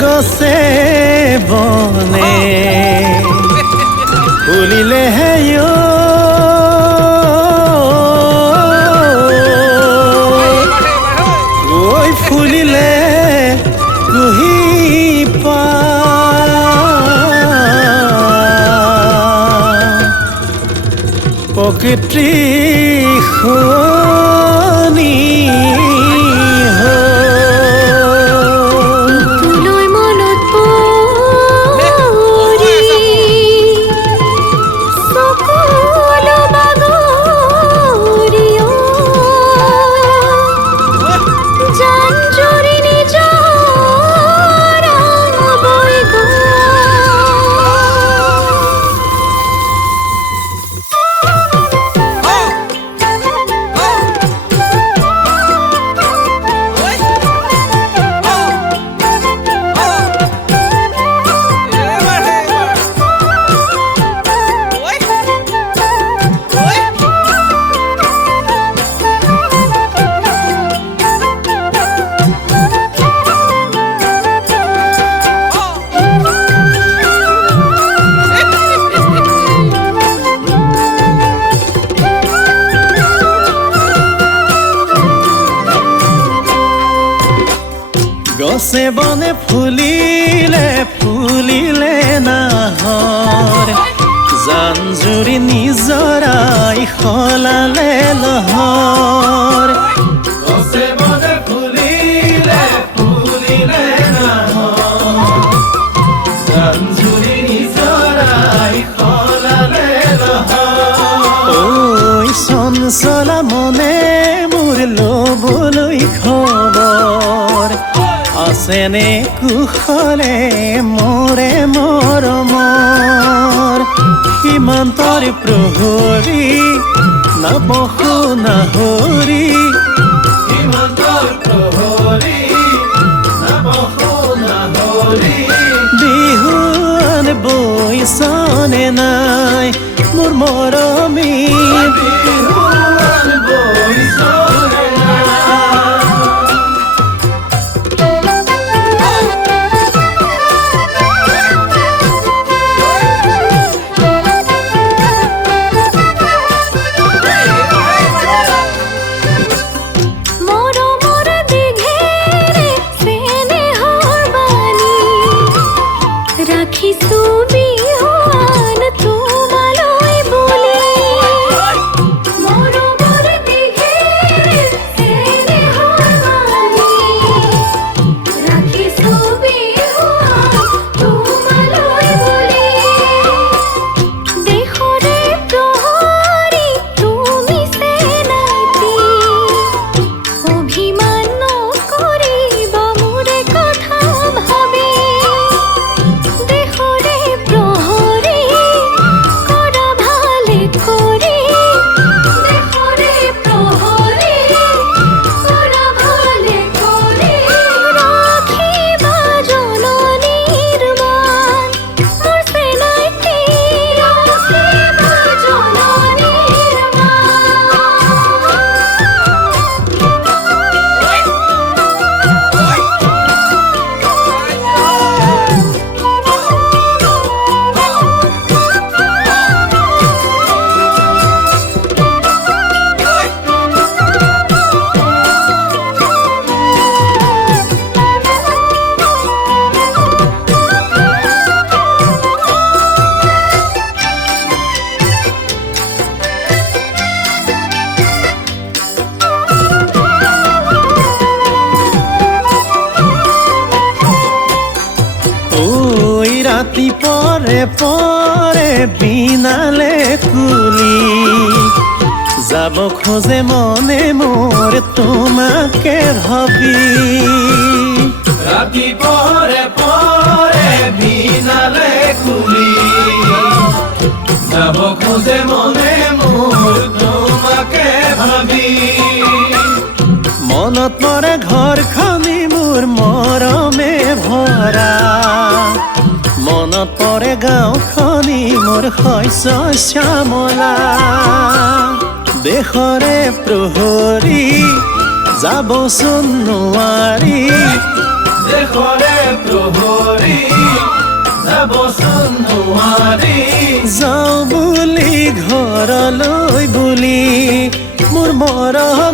গছে বনে ফুলিলে হেয় ঐ ফুলিলে কুহি পা প্ৰকৃতি শুনি গছে বনে ফুলিলে ফুলিলে নাহৰ জান জুৰি নিজৰাই সলালে লহৰ গছে বনে ফুলিলে ফুলিলে নাহৰ জান জুৰি নিজৰাই সলালে লহৰ ঐ চঞ্চলা মনে মোৰ ল'বলৈ খবৰ আছেনে কুশলে মোৰে মৰমৰ সীমান্তৰ প্ৰহৰী নাপহু নাহৰি সীমান্তৰ প্ৰহৰী নাপহু নাহৰি বিহুৱান বৈছনে নাই মোৰ মৰমী বিহুৱান বৈছনে ৰাতি পৰে পৰে বিনালে কুলি যাব খোজে মনে মোৰ তোমাকে ভাবি ৰাতি পৰে পৰে বিনালে কুলি যাব খোজে মনে মোৰ তোমাকে ভাবি মনত পৰে ঘৰখনি মোৰ মৰমে ভৰা মনত পৰে গাঁওখনি মোৰ শস্য শ্যামলা দেশৰে প্ৰহৰী যাবচোন নোৱাৰি দেশৰে প্ৰহৰী যাবচোন নোৱাৰি যাওঁ বুলি ঘৰলৈ বুলি মোৰ মৰম